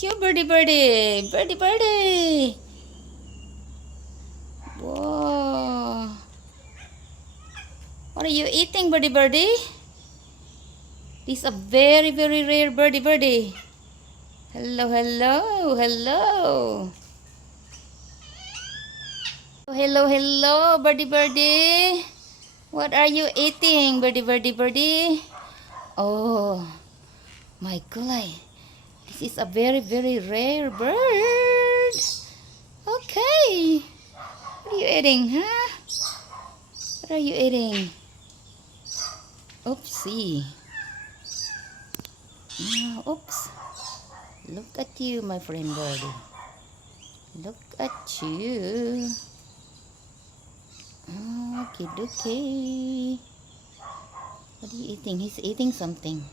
at you, birdie, birdie, birdie, birdie. Whoa. What are you eating, birdie, birdie? This is a very, very rare birdie, birdie. Hello, hello, hello. Hello, hello, birdie, birdie. What are you eating, birdie, birdie, birdie? Oh, my God. This is a very, very rare bird. Okay. What are you eating, huh? What are you eating? Oopsie. Oops. Look at you, my friend birdie. Look at you. Okay, dokie. What are you eating? He's eating something.